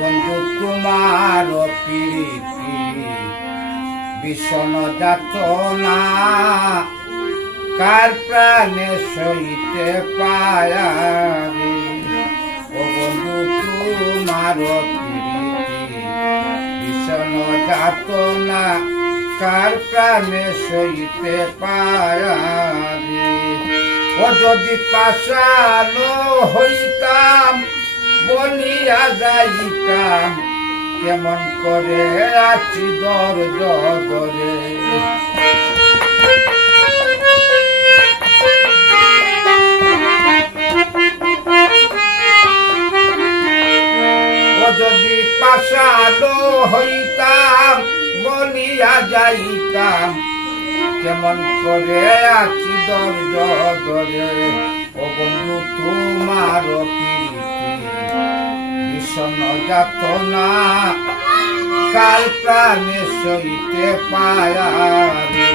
বন্ধু তোমার প্রীতি ভীষণ যাতনা কার প্রাণে সইতে পায়ারে। ও বন্ধু তোমার প্রীতি ভীষণ যাতনা কার প্রাণে সইতে পায়ারে। ও যদি পাশানো হইতাম বলিয়া যাইতাম কেমন করে আছি দরদ ধরে। ও যদি পাশানো হইতাম বলিয়া যাইতাম কেমন করে আছি দরদ ধরে। ও বন্ধু তোমার প্রীতি ভীষণ যাতনা কাল প্রাণে সইতে পায়ারে।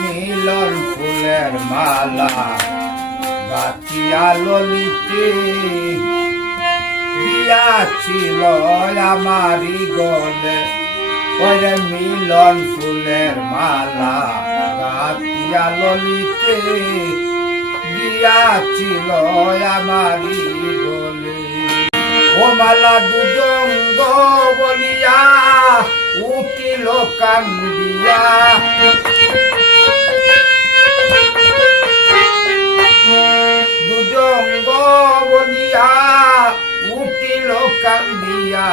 মিলন ফুলের মালা গাছিয়া ললিতে দিয়াছিল আমারি গলে। ওরে মিলন ফুলের মালা গাছিয়া ললিতে দিয়াছিল আমারি গলে। ও মালা দুজঙ্গ বলিয়া উঠিল কান্দিয়া। দুজঙ্গ বলিয়া উঠিল কান্দিয়া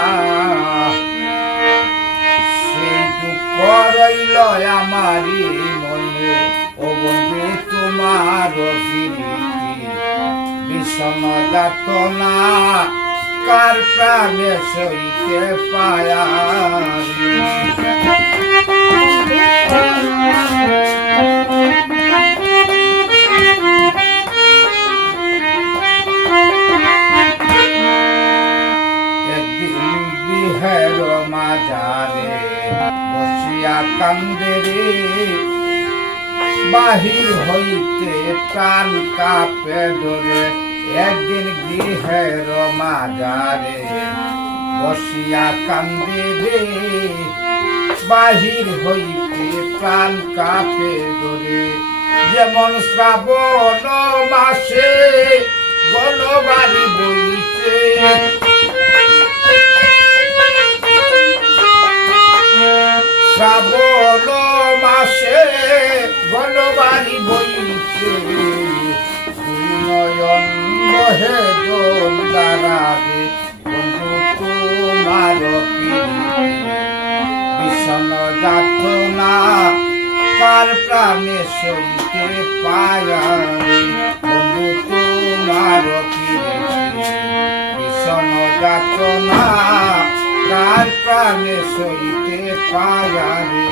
সেই দুঃখ রইল আমারি মনে। ও বন্ধু তোমার প্রীতি ভীষণ যাতনা কার প্রাণে সইতে পায়ারে। বিহের মাঝারে বসিয়া কান্দে রে বাহির হইতে প্রাণ কাঁপে ধরে। একদিন গৃহের মাঝারে বসিয়া কান্দে রে বাহির হইতে প্রাণ কাঁপে ধরে। যেমন শ্রাবণ মাসে গলবাড়ি বইছে শ্রাবণ মাসে গলবাড়ি বইছে দুই নয়ন বহে জল দাঁড়াবে। বন্ধু তোমার প্রীতি ভীষণ যাতনা কার প্রাণে সইতে পায়ারে। বন্ধু তোমার প্রীতি ভীষণ যাতনা কার প্রাণে সইতে পায়ারে।